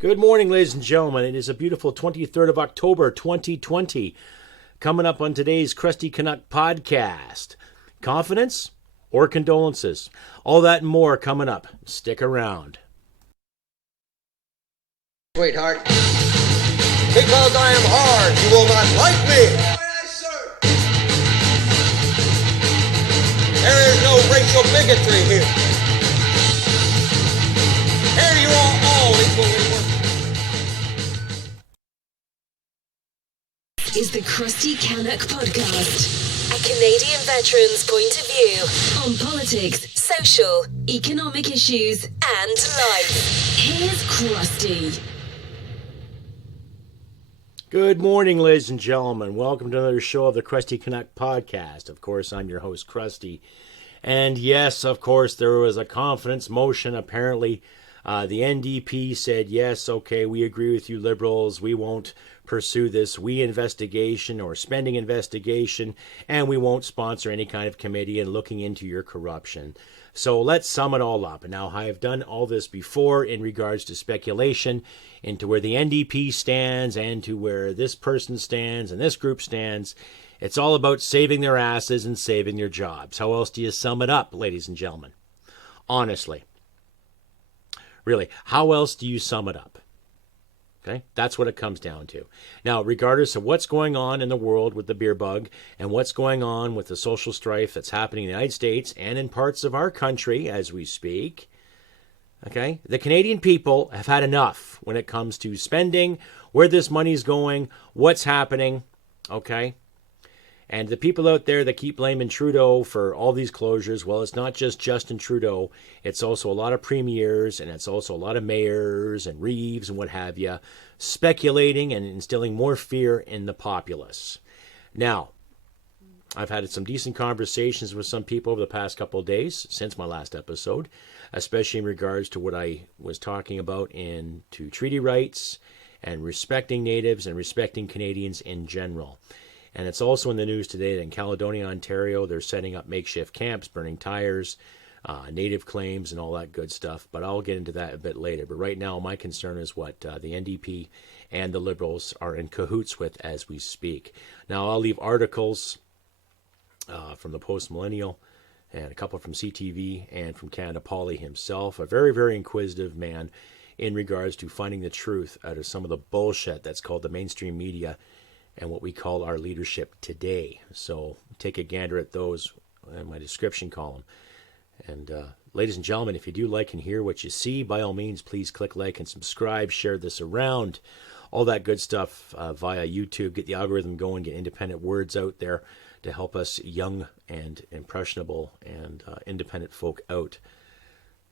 Good morning, ladies and gentlemen. It is a beautiful 23rd of October, 2020. Coming up on today's Crusty Canuck podcast. Confidence or condolences? All that and more coming up. Stick around. Sweetheart, because I am hard, you will not like me. Aye, sir. There is no racial bigotry here. Here you are all equally worthy. Is the Crusty Canuck podcast, a Canadian veteran's point of view on politics, social, economic issues, and life. Here's Crusty. Good morning, ladies and gentlemen. Welcome to another show of the Crusty Canuck podcast. Of course, I'm your host, Crusty. And yes, of course, there was a confidence motion. Apparently, the NDP said, yes, okay, we agree with you Liberals. We won't pursue this investigation or spending investigation, and we won't sponsor any kind of committee in looking into your corruption. So let's sum it all up. Now, I have done all this before in regards to speculation into where the NDP stands and to where this person stands and this group stands. It's all about saving their asses and saving their jobs. How else do you sum it up, ladies and gentlemen? Honestly. Really, how else do you sum it up? Okay, that's what it comes down to. Now, regardless of what's going on in the world with the beer bug and what's going on with the social strife that's happening in the United States and in parts of our country as we speak, okay, the Canadian people have had enough when it comes to spending, where this money's going, what's happening, okay? And the people out there that keep blaming Trudeau for all these closures, well, it's not just Justin Trudeau. It's also a lot of premiers, and it's also a lot of mayors and Reeves and what have you, speculating and instilling more fear in the populace. Now, I've had some decent conversations with some people over the past couple of days since my last episode, especially in regards to what I was talking about into treaty rights and respecting natives and respecting Canadians in general. And it's also in the news today that in Caledonia, Ontario, they're setting up makeshift camps, burning tires, native claims, and all that good stuff. But I'll get into that a bit later. But right now, my concern is what the NDP and the Liberals are in cahoots with as we speak. Now, I'll leave articles from the Post-Millennial and a couple from CTV and from Canada Poly himself, a very, very inquisitive man in regards to finding the truth out of some of the bullshit that's called the mainstream media and what we call our leadership today. So take a gander at those in my description column. And ladies and gentlemen, if you do like and hear what you see, by all means, please click like and subscribe, share this around, all that good stuff via YouTube. Get the algorithm going, get independent words out there to help us young and impressionable and independent folk out.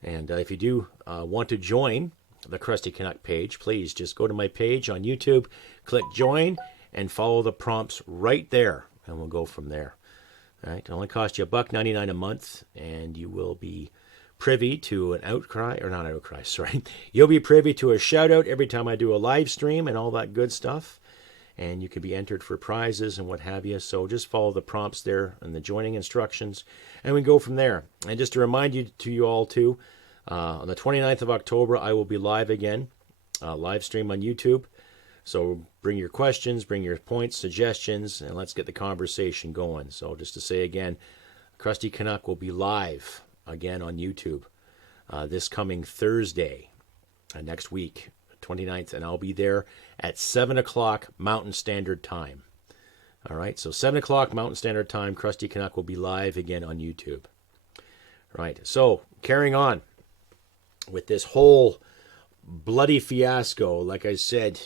And if you do want to join the Crusty Canuck page, please just go to my page on YouTube, click join, and follow the prompts right there, and we'll go from there. All right, it only costs you $1.99 a month, and you will be privy to an outcry, or not outcry, sorry. You'll be privy to a shout-out every time I do a live stream and all that good stuff, and you can be entered for prizes and what have you. So just follow the prompts there and the joining instructions, and we go from there. And just to remind you all, too, on the 29th of October, I will be live again, live stream on YouTube. So bring your questions, bring your points, suggestions, and let's get the conversation going. So just to say again, Crusty Canuck will be live again on YouTube this coming Thursday next week, 29th, and I'll be there at 7 o'clock Mountain Standard Time. All right, so 7 o'clock Mountain Standard Time, Crusty Canuck will be live again on YouTube. All right, so carrying on with this whole bloody fiasco, like I said,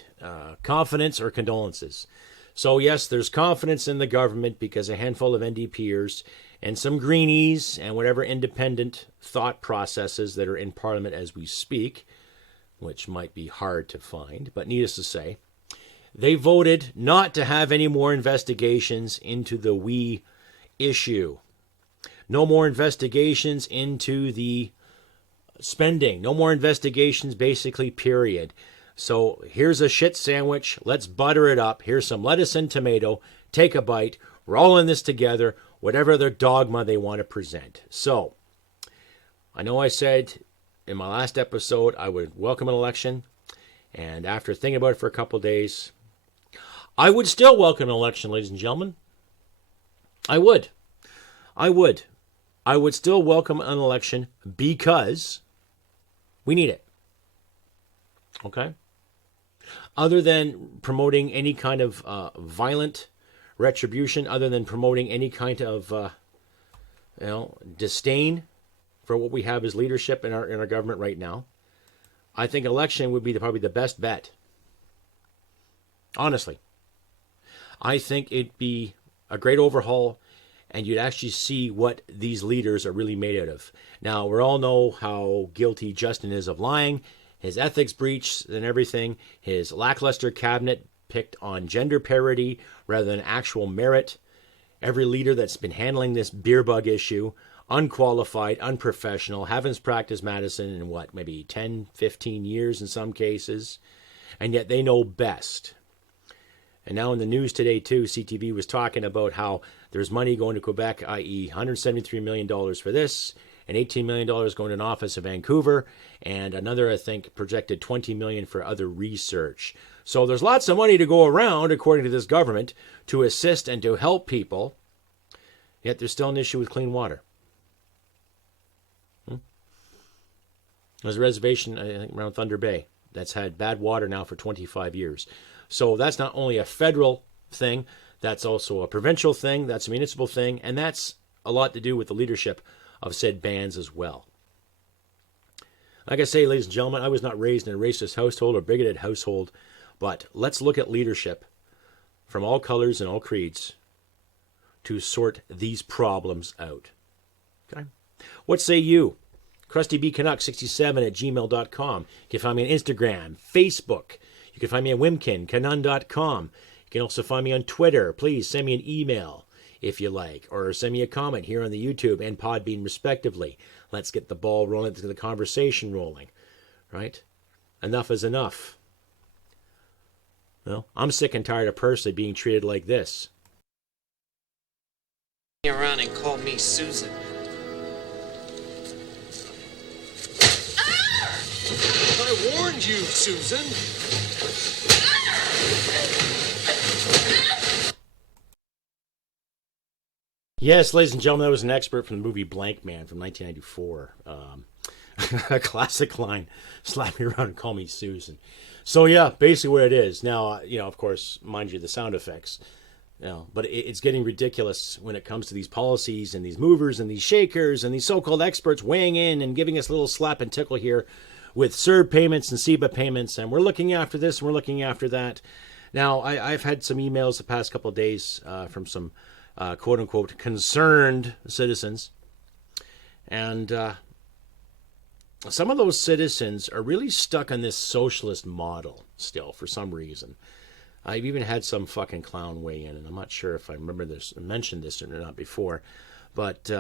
confidence or condolences. So yes, there's confidence in the government because a handful of NDPers and some Greenies and whatever independent thought processes that are in Parliament as we speak, which might be hard to find, but needless to say, they voted not to have any more investigations into the WE issue. No more investigations into the spending. No more investigations, basically, period. So here's a shit sandwich. Let's butter it up. Here's some lettuce and tomato. Take a bite. We're all in this together, whatever their dogma they want to present. So I know I said in my last episode I would welcome an election, And after thinking about it for a couple of days, I would still welcome an election, ladies and gentlemen. I would. I would still welcome an election because we need it. Okay? Other than promoting any kind of violent retribution, other than promoting any kind of disdain for what we have as leadership in our government right now, I think election would be probably the best bet. Honestly. I think it'd be a great overhaul, and you'd actually see what these leaders are really made out of. Now, we all know how guilty Justin is of lying, his ethics breach and everything, his lackluster cabinet picked on gender parity rather than actual merit. Every leader that's been handling this beer bug issue, unqualified, unprofessional, haven't practiced medicine in maybe 10, 15 years in some cases, and yet they know best. And now in the news today, too, CTV was talking about how there's money going to Quebec, i.e. $173 million for this, and $18 million going to an office in Vancouver, and another, I think, projected $20 million for other research. So there's lots of money to go around, according to this government, to assist and to help people, yet there's still an issue with clean water. There's a reservation, I think, around Thunder Bay that's had bad water now for 25 years. So that's not only a federal thing, that's also a provincial thing, that's a municipal thing, and that's a lot to do with the leadership of said bands as well. Like I say, ladies and gentlemen, I was not raised in a racist household or bigoted household, but let's look at leadership from all colors and all creeds to sort these problems out. Okay? What say you? CrustyBCanuck67@gmail.com. You can find me on Instagram, Facebook. You can find me on wimkin.canun.com. You can also find me on Twitter. Please send me an email if you like, or send me a comment here on the YouTube and Podbean respectively. Let's get the ball rolling, let's get the conversation rolling, right? Enough is enough. Well, I'm sick and tired of personally being treated like this. Around and call me Susan. I warned you, Susan. Yes, ladies and gentlemen, that was an expert from the movie Blank Man from 1994. A classic line, slap me around and call me Susan. So yeah, basically what it is. Now, of course, mind you, the sound effects. But it's getting ridiculous when it comes to these policies and these movers and these shakers and these so-called experts weighing in and giving us a little slap and tickle here with CERB payments and CEBA payments, and we're looking after this and we're looking after that. Now, I've had some emails the past couple of days from some quote-unquote concerned citizens, and some of those citizens are really stuck on this socialist model still for some reason. I've even had some fucking clown weigh in, and I'm not sure if I remember this, mentioned this or not before, but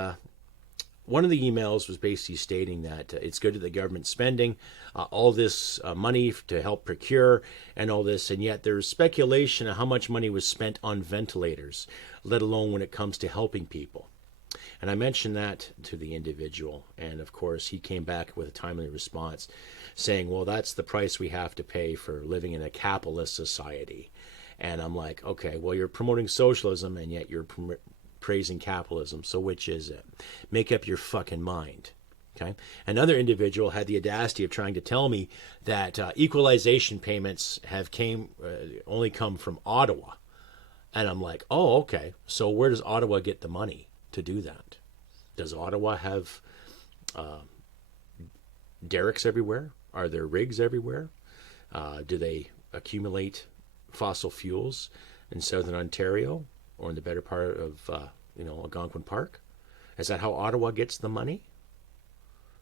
one of the emails was basically stating that it's good that the government's spending all this money to help procure and all this, and yet there's speculation of how much money was spent on ventilators, let alone when it comes to helping people. And I mentioned that to the individual, and of course he came back with a timely response saying, well, that's the price we have to pay for living in a capitalist society. And I'm like, okay, well, you're promoting socialism and yet you're praising capitalism, so which is it? Make up your fucking mind. Okay. Another individual had the audacity of trying to tell me that equalization payments have only come from Ottawa, and I'm like, oh, okay. So where does Ottawa get the money to do that? Does Ottawa have derricks everywhere? Are there rigs everywhere? Do they accumulate fossil fuels in southern Ontario or in the better part of Algonquin Park? Is that how Ottawa gets the money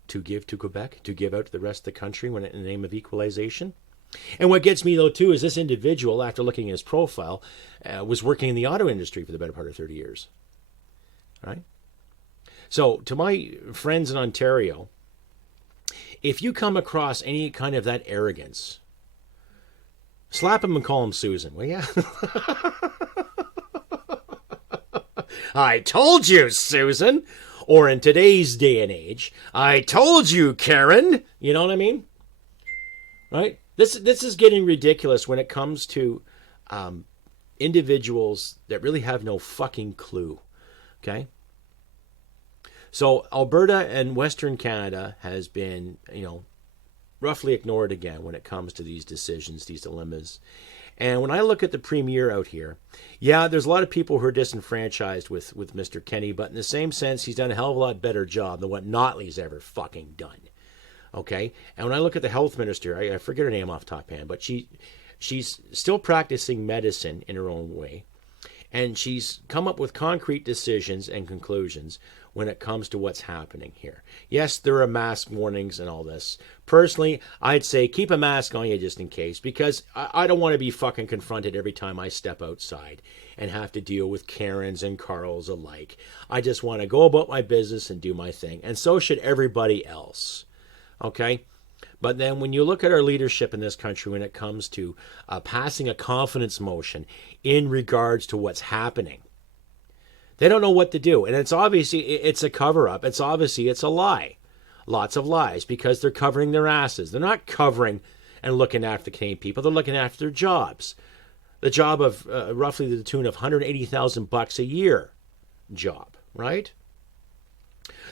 to give to Quebec, to give out to the rest of the country in the name of equalization? And what gets me, though, too, is this individual, after looking at his profile, was working in the auto industry for the better part of 30 years. Right? So, to my friends in Ontario, if you come across any kind of that arrogance, slap him and call him Susan, will ya? I told you, Susan. Or in today's day and age, I told you, Karen. You know what I mean? right? This is getting ridiculous when it comes to individuals that really have no fucking clue. Okay. So Alberta and Western Canada has been, roughly ignored again when it comes to these decisions, these dilemmas. And when I look at the Premier out here, yeah, there's a lot of people who are disenfranchised with Mr. Kenney, but in the same sense, he's done a hell of a lot better job than what Notley's ever fucking done. Okay? And when I look at the health minister, I forget her name off top hand, but she's still practicing medicine in her own way. And she's come up with concrete decisions and conclusions when it comes to what's happening here. Yes, there are mask warnings and all this. Personally, I'd say keep a mask on you just in case, because I don't want to be fucking confronted every time I step outside and have to deal with Karens and Carls alike. I just want to go about my business and do my thing. And so should everybody else. Okay? But then when you look at our leadership in this country when it comes to passing a confidence motion in regards to what's happening, they don't know what to do. And it's obviously, it's a cover-up. It's a lie. Lots of lies, because they're covering their asses. They're not covering and looking after the Canadian people. They're looking after their jobs. The job of roughly the tune of $180,000 a year job, right?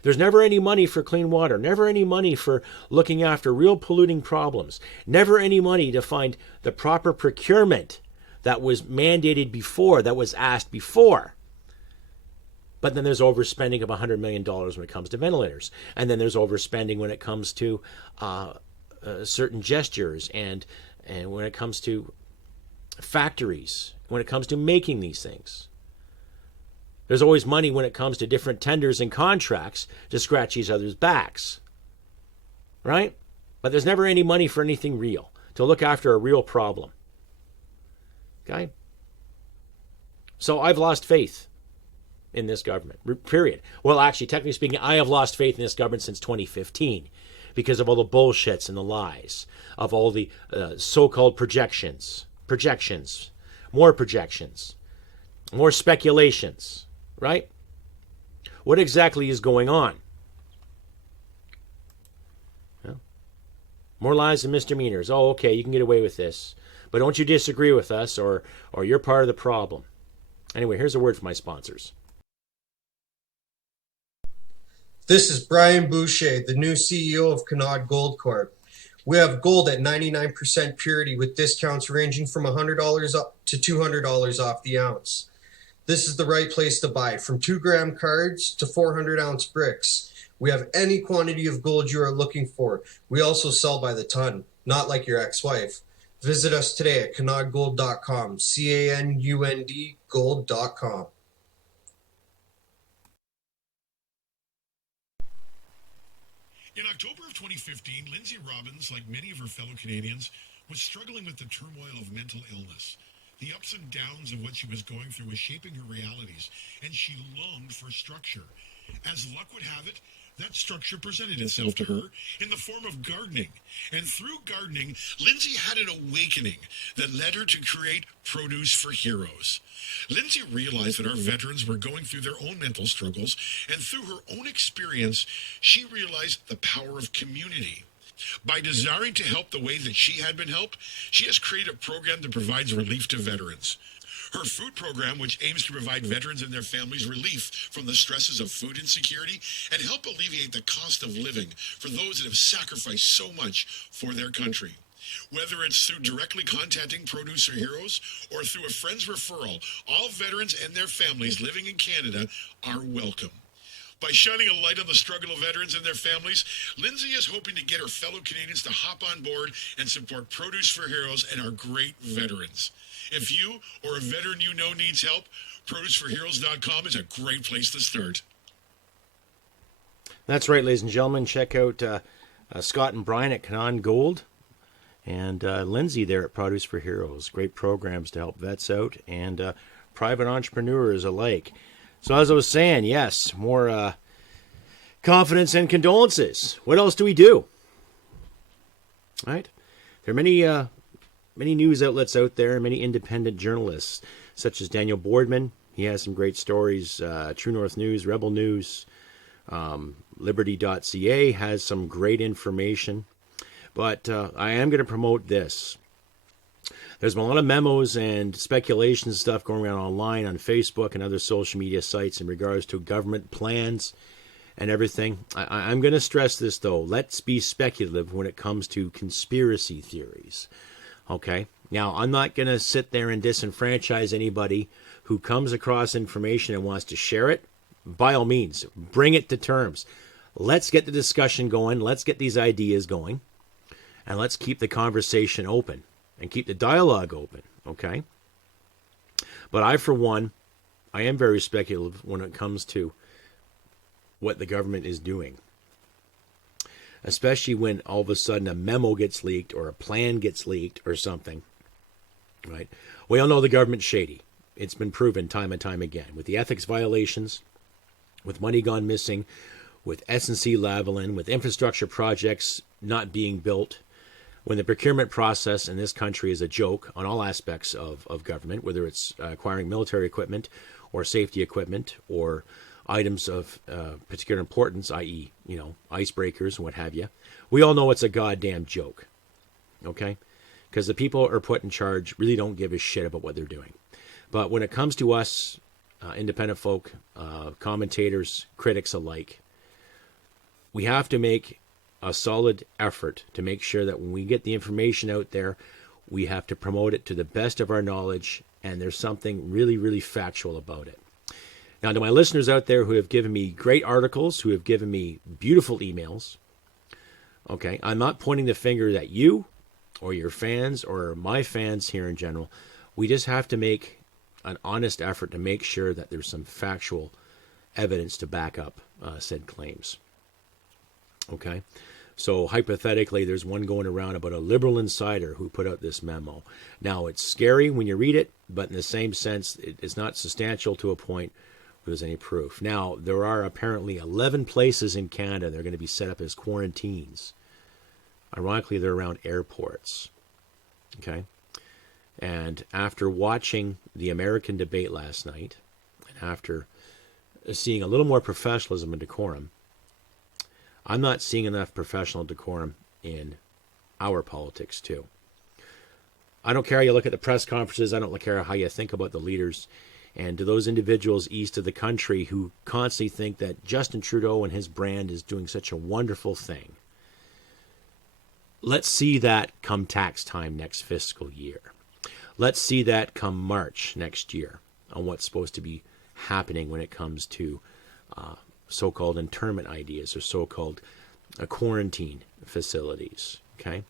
There's never any money for clean water, never any money for looking after real polluting problems, never any money to find the proper procurement that was mandated before, that was asked before. But then there's overspending of $100 million when it comes to ventilators. And then there's overspending when it comes to certain gestures and when it comes to factories, when it comes to making these things. There's always money when it comes to different tenders and contracts to scratch each other's backs. Right? But there's never any money for anything real, to look after a real problem. Okay? So I've lost faith in this government, period. Well, actually, technically speaking, I have lost faith in this government since 2015 because of all the bullshits and the lies, of all the so-called projections, more speculations, right? What exactly is going on? Well, more lies and misdemeanors. Oh, okay, you can get away with this. But don't you disagree with us or you're part of the problem. Anyway, here's a word from my sponsors. This is Brian Boucher, the new CEO of Canuck Gold Corp. We have gold at 99% purity with discounts ranging from $100 up to $200 off the ounce. This is the right place to buy, from 2-gram cards to 400-ounce bricks. We have any quantity of gold you are looking for. We also sell by the ton, not like your ex-wife. Visit us today at canudgold.com, CANUND gold.com. In October of 2015, Lindsay Robbins, like many of her fellow Canadians, was struggling with the turmoil of mental illness. The ups and downs of what she was going through was shaping her realities, and she longed for structure. As luck would have it, that structure presented itself to her in the form of gardening. And through gardening, Lindsay had an awakening that led her to create Produce for Heroes. Lindsay realized that our veterans were going through their own mental struggles, and through her own experience, she realized the power of community. By desiring to help the way that she had been helped, she has created a program that provides relief to veterans. Her food program, which aims to provide veterans and their families relief from the stresses of food insecurity and help alleviate the cost of living for those that have sacrificed so much for their country. Whether it's through directly contacting Producer Heroes or through a friend's referral, all veterans and their families living in Canada are welcome. By shining a light on the struggle of veterans and their families, Lindsay is hoping to get her fellow Canadians to hop on board and support Produce for Heroes and our great veterans. If you or a veteran you know needs help, ProduceForHeroes.com is a great place to start. That's right, ladies and gentlemen. Check out Scott and Brian at Canuck Gold and Lindsay there at Produce for Heroes. Great programs to help vets out and private entrepreneurs alike. So as I was saying, yes, more confidence and condolences. What else do we do? All right? There are many news outlets out there, many independent journalists, such as Daniel Boardman. He has some great stories. True North News, Rebel News, Liberty.ca has some great information. But I am going to promote this. There's been a lot of memos and speculation stuff going around online on Facebook and other social media sites in regards to government plans and everything. I'm going to stress this, though. Let's be speculative when it comes to conspiracy theories. Okay? Now, I'm not going to sit there and disenfranchise anybody who comes across information and wants to share it. By all means, bring it to terms. Let's get the discussion going. Let's get these ideas going. And let's keep the conversation open and keep the dialogue open. Okay? But I, for one, I am very speculative when it comes to what the government is doing. Especially when all of a sudden a memo gets leaked or a plan gets leaked or something. Right? We all know the government's shady. It's been proven time and time again. With the ethics violations, with money gone missing, with SNC-Lavalin, with infrastructure projects not being built, when the procurement process in this country is a joke on all aspects of government, whether it's acquiring military equipment or safety equipment or items of particular importance, i.e., icebreakers and what have you. We all know it's a goddamn joke, okay? Because the people are put in charge really don't give a shit about what they're doing. But when it comes to us, independent folk, commentators, critics alike, we have to make a solid effort to make sure that when we get the information out there, we have to promote it to the best of our knowledge, and there's something really, really factual about it. Now, to my listeners out there who have given me great articles, who have given me beautiful emails, okay, I'm not pointing the finger at you or your fans or my fans here in general. We just have to make an honest effort to make sure that there's some factual evidence to back up said claims. Okay? So hypothetically, there's one going around about a liberal insider who put out this memo. Now, it's scary when you read it, but in the same sense, it's not substantial to a point where there's any proof. Now, there are apparently 11 places in Canada that are going to be set up as quarantines. Ironically, they're around airports. Okay? And after watching the American debate last night, and after seeing a little more professionalism and decorum, I'm not seeing enough professional decorum in our politics, too. I don't care how you look at the press conferences. I don't care how you think about the leaders. And to those individuals east of the country who constantly think that Justin Trudeau and his brand is doing such a wonderful thing, let's see that come tax time next fiscal year. Let's see that come March next year on what's supposed to be happening when it comes to so-called internment ideas or so-called quarantine facilities, okay?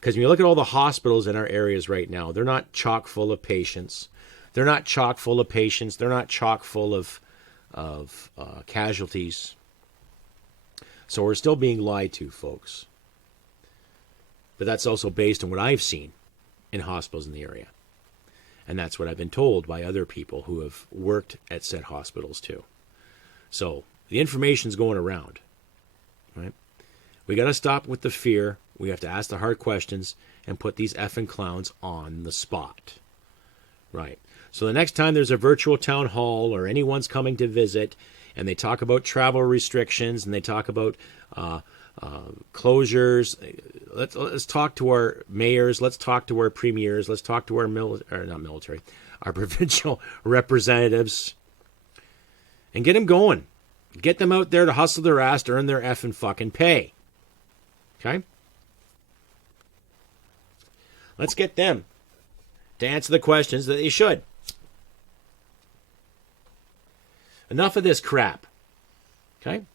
Because when you look at all the hospitals in our areas right now, they're not chock full of patients. They're not chock full of patients. They're not chock full of casualties. So we're still being lied to, folks. But that's also based on what I've seen in hospitals in the area. And that's what I've been told by other people who have worked at said hospitals too. So the information's going around, right? We got to stop with the fear. We have to ask the hard questions and put these effing clowns on the spot, right? So the next time there's a virtual town hall or anyone's coming to visit and they talk about travel restrictions and they talk about closures, let's talk to our mayors, let's talk to our premiers, let's talk to our our provincial representatives, and get them going. Get them out there to hustle their ass to earn their effing fucking pay. Okay? Let's get them to answer the questions that they should. Enough of this crap. Okay?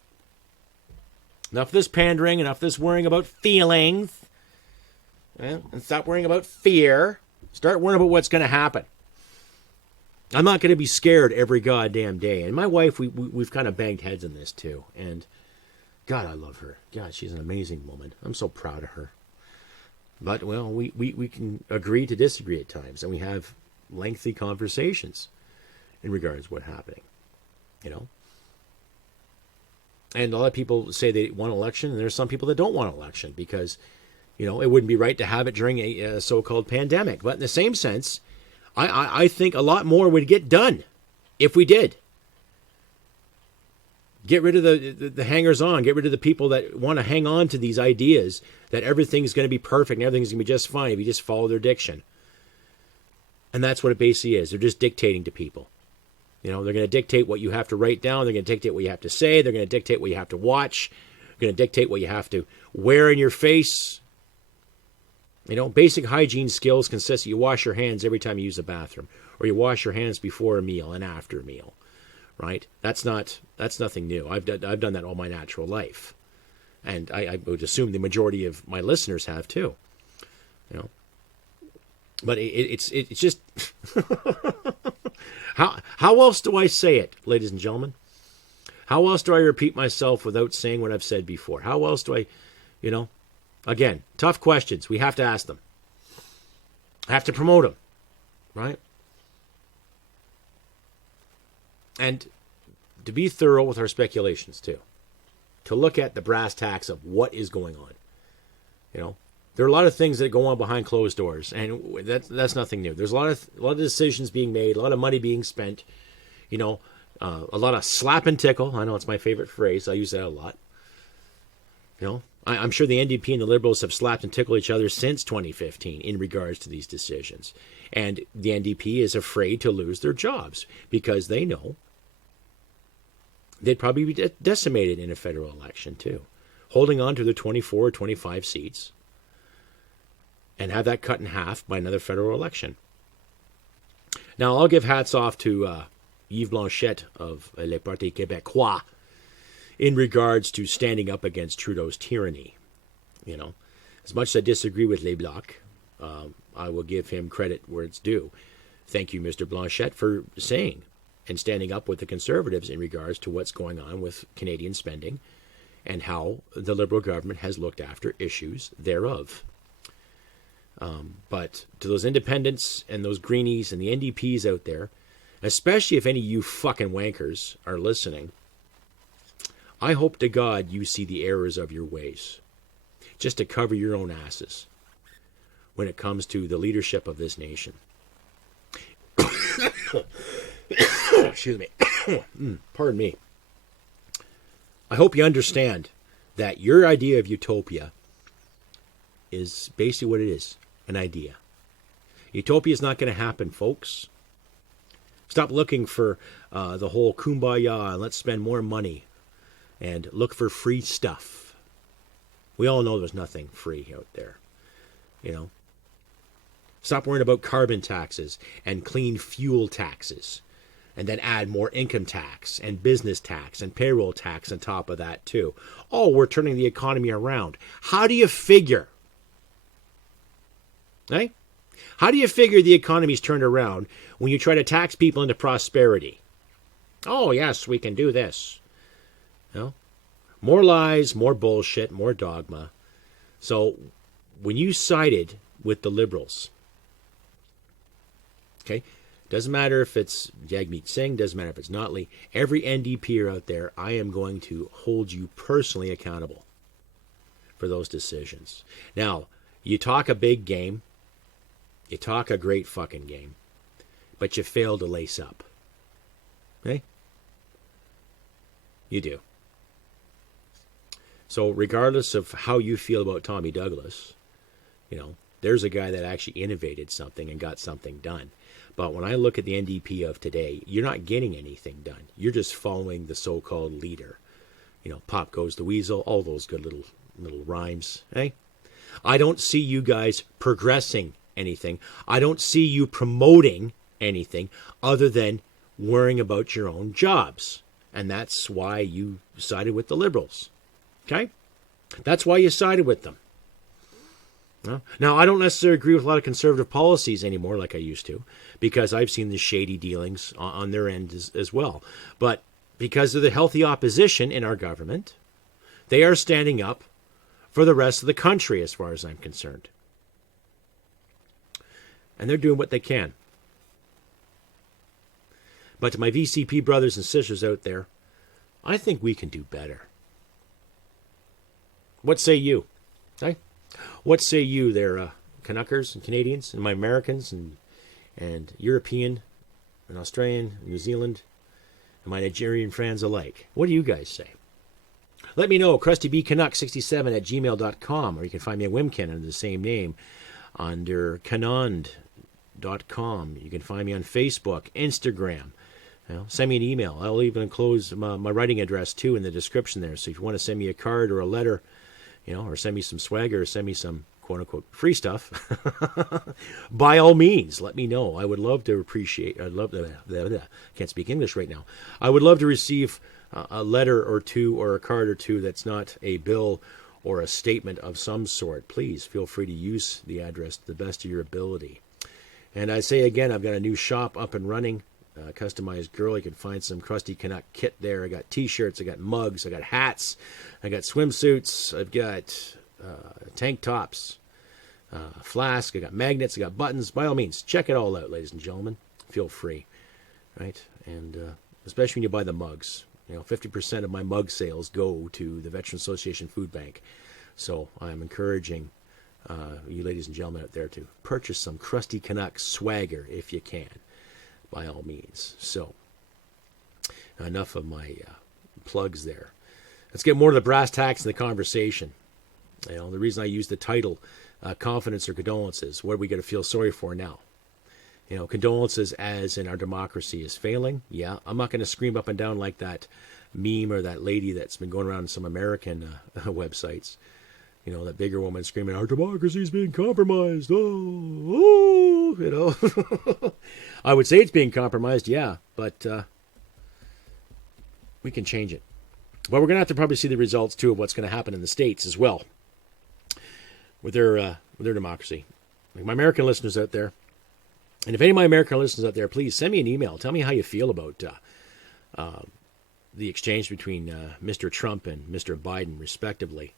Enough of this pandering, enough of this worrying about feelings. And stop worrying about fear. Start worrying about what's going to happen. I'm not going to be scared every goddamn day. And my wife, we've kind of banged heads on this too. And God, I love her. God, she's an amazing woman. I'm so proud of her. But, well, we can agree to disagree at times. And we have lengthy conversations in regards to what's happening. You know? And a lot of people say they want an election. And there's some people that don't want an election. Because, it wouldn't be right to have it during a so-called pandemic. But in the same sense, I think a lot more would get done if we did. Get rid of the hangers-on. Get rid of the people that want to hang on to these ideas that everything's going to be perfect and everything's going to be just fine if you just follow their diction. And that's what it basically is. They're just dictating to people. They're going to dictate what you have to write down. They're going to dictate what you have to say. They're going to dictate what you have to watch. They're going to dictate what you have to wear in your face. Basic hygiene skills consist of you wash your hands every time you use the bathroom, or you wash your hands before a meal and after a meal, right? That's nothing new. I've done that all my natural life, and I would assume the majority of my listeners have too. But it's just how else do I say it, ladies and gentlemen? How else do I repeat myself without saying what I've said before? How else do I, Again, tough questions. We have to ask them. Have to promote them, right? And to be thorough with our speculations, too. To look at the brass tacks of what is going on. There are a lot of things that go on behind closed doors, and that's nothing new. There's a lot of decisions being made, a lot of money being spent, a lot of slap and tickle. I know it's my favorite phrase. I use that a lot. I'm sure the NDP and the Liberals have slapped and tickled each other since 2015 in regards to these decisions. And the NDP is afraid to lose their jobs because they know they'd probably be decimated in a federal election too. Holding on to their 24 or 25 seats and have that cut in half by another federal election. Now, I'll give hats off to Yves Blanchette of Le Parti Québécois in regards to standing up against Trudeau's tyranny. As much as I disagree with Les Blocs, I will give him credit where it's due. Thank you, Mr. Blanchette, for saying and standing up with the Conservatives in regards to what's going on with Canadian spending and how the Liberal government has looked after issues thereof. But to those independents and those greenies and the NDPs out there, especially if any of you fucking wankers are listening, I hope to God you see the errors of your ways, just to cover your own asses when it comes to the leadership of this nation. Excuse me. Pardon me. I hope you understand that your idea of utopia is basically what it is, an idea. Utopia is not going to happen, folks. Stop looking for the whole kumbaya and let's spend more money and look for free stuff. We all know there's nothing free out there. Stop worrying about carbon taxes and clean fuel taxes, and then add more income tax and business tax and payroll tax on top of that too. Oh, we're turning the economy around. How do you figure? Eh? How do you figure the economy's turned around when you try to tax people into prosperity? Oh, yes, we can do this. More lies, more bullshit, more dogma. So when you sided with the Liberals, okay, doesn't matter if it's Jagmeet Singh, doesn't matter if it's Notley, every NDPer out there, I am going to hold you personally accountable for those decisions. Now, you talk a big game, you talk a great fucking game, but you fail to lace up. Okay? You do. So regardless of how you feel about Tommy Douglas, there's a guy that actually innovated something and got something done. But when I look at the NDP of today, you're not getting anything done. You're just following the so-called leader. Pop goes the weasel, all those good little rhymes. Eh? I don't see you guys progressing anything. I don't see you promoting anything other than worrying about your own jobs. And that's why you sided with the Liberals. Okay? That's why you sided with them. Now, I don't necessarily agree with a lot of conservative policies anymore like I used to, because I've seen the shady dealings on their end as well. But because of the healthy opposition in our government, they are standing up for the rest of the country as far as I'm concerned. And they're doing what they can. But to my VCP brothers and sisters out there, I think we can do better. What say you? Okay? What say you there, Canuckers and Canadians and my Americans and European and Australian and New Zealand? my Nigerian friends alike. What do you guys say? Let me know, crustybcanuck67@gmail.com, or you can find me at Wimkin under the same name under canond.com. You can find me on Facebook, Instagram. Send me an email. I'll even enclose my writing address, too, in the description there. So if you want to send me a card or a letter, or send me some swagger or send me some quote-unquote free stuff, by all means, let me know. I would love to can't speak English right now. I would love to receive a letter or two or a card or two that's not a bill or a statement of some sort. Please feel free to use the address to the best of your ability. And I say again, I've got a new shop up and running, Customized Girl. You can find some Crusty Canuck kit there. I got t-shirts, I got mugs, I got hats, I got swimsuits, I've got tank tops, flask, I got magnets, I got buttons. By all means, check it all out, ladies and gentlemen. Feel free, right? And especially when you buy the mugs. 50% of my mug sales go to the Veteran Association Food Bank. So I'm encouraging you ladies and gentlemen out there to purchase some Crusty Canuck swagger if you can, by all means. So enough of my plugs there. Let's get more to the brass tacks in the conversation. The reason I use the title, Confidence or Condolences, what are we going to feel sorry for now? Condolences as in our democracy is failing. Yeah, I'm not going to scream up and down like that meme or that lady that's been going around in some American websites. That bigger woman screaming, our democracy is being compromised. I would say it's being compromised, yeah, but we can change it. But we're going to have to probably see the results, too, of what's going to happen in the States as well with their democracy. Like my American listeners out there, and if any of my American listeners out there, please send me an email. Tell me how you feel about the exchange between Mr. Trump and Mr. Biden, respectively.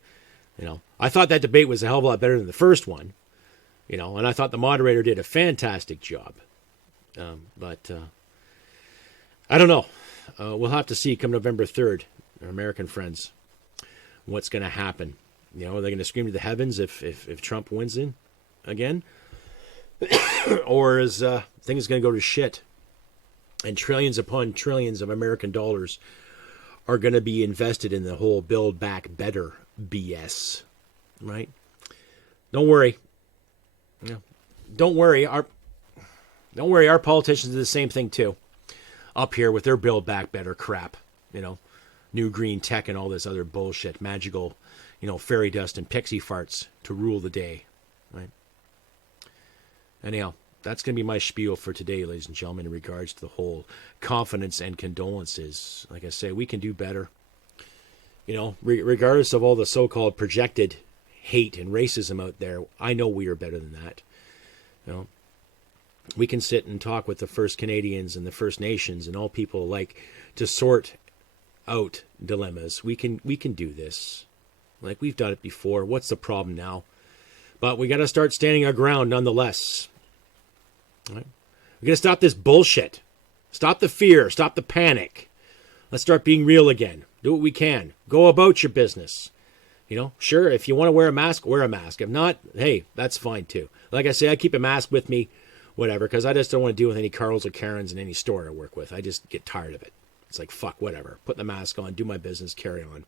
I thought that debate was a hell of a lot better than the first one, and I thought the moderator did a fantastic job. But I don't know. We'll have to see come November 3rd, our American friends, what's going to happen. Are they going to scream to the heavens if Trump wins in again? Or is things going to go to shit? And trillions upon trillions of American dollars are going to be invested in the whole Build Back Better BS, right? Don't worry. Don't worry. Our politicians do the same thing too. Up here with their Build Back Better crap, new green tech and all this other bullshit, magical, fairy dust and pixie farts to rule the day, right? Anyhow, that's going to be my spiel for today, ladies and gentlemen, in regards to the whole confidence and condolences. Like I say, we can do better. Regardless of all the so-called projected hate and racism out there, I know we are better than that. We can sit and talk with the First Canadians and the First Nations and all people alike to sort out dilemmas. We can do this. Like we've done it before. What's the problem now? But we got to start standing our ground nonetheless. Right? We got to stop this bullshit. Stop the fear. Stop the panic. Let's start being real again. Do what we can. Go about your business. Sure, if you want to wear a mask, wear a mask. If not, hey, that's fine too. Like I say, I keep a mask with me, whatever, because I just don't want to deal with any Carls or Karens in any store I work with. I just get tired of it. It's like, fuck, whatever. Put the mask on, do my business, carry on.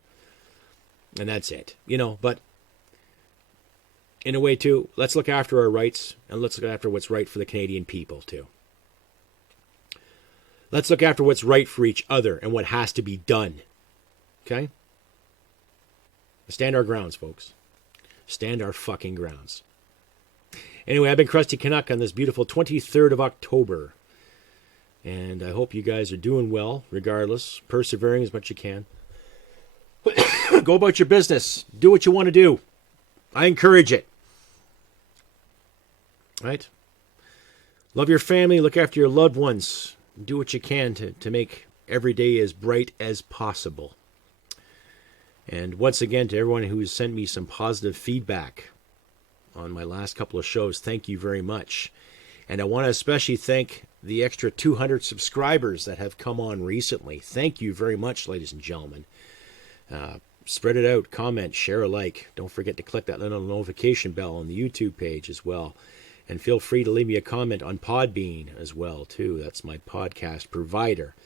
And that's it. But in a way, too, let's look after our rights, and let's look after what's right for the Canadian people, too. Let's look after what's right for each other and what has to be done. Okay? Stand our grounds, folks. Stand our fucking grounds. Anyway, I've been Crusty Canuck on this beautiful 23rd of October. And I hope you guys are doing well, regardless. Persevering as much as you can. Go about your business. Do what you want to do. I encourage it. Right? Love your family. Look after your loved ones. Do what you can to make every day as bright as possible. And once again, to everyone who's sent me some positive feedback on my last couple of shows, thank you very much. And I want to especially thank the extra 200 subscribers that have come on recently. Thank you very much, ladies and gentlemen. Spread it out, comment, share a like. Don't forget to click that little notification bell on the YouTube page as well. And feel free to leave me a comment on Podbean as well, too. That's my podcast provider.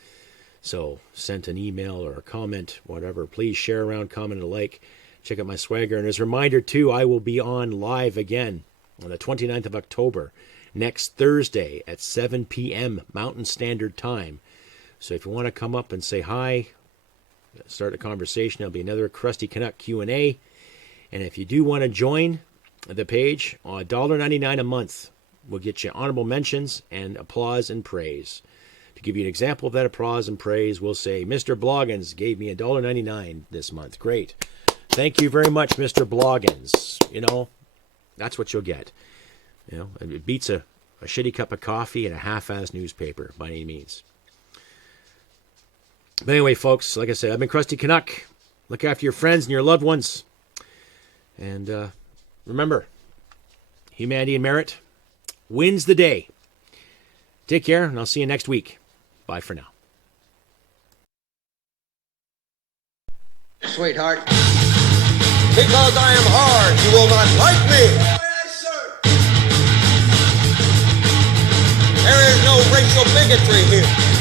So send an email or a comment, whatever. Please share around, comment, and like. Check out my swagger. And as a reminder, too, I will be on live again on the 29th of October, next Thursday at 7 p.m. Mountain Standard Time. So if you want to come up and say hi, start a conversation, there'll be another Crusty Canuck Q&A. And if you do want to join the page, $1.99 a month will get you honorable mentions and applause and praise. To give you an example of that applause and praise, we'll say, Mr. Bloggins gave me $1.99 this month. Great. Thank you very much, Mr. Bloggins. You know, that's what you'll get. You know, it beats a shitty cup of coffee and a half-assed newspaper by any means. But anyway, folks, like I said, I've been Crusty Canuck. Look after your friends and your loved ones. And remember, humanity and merit wins the day. Take care, and I'll see you next week. Bye for now. Sweetheart, because I am hard, you will not like me. Yes, sir. There is no racial bigotry here.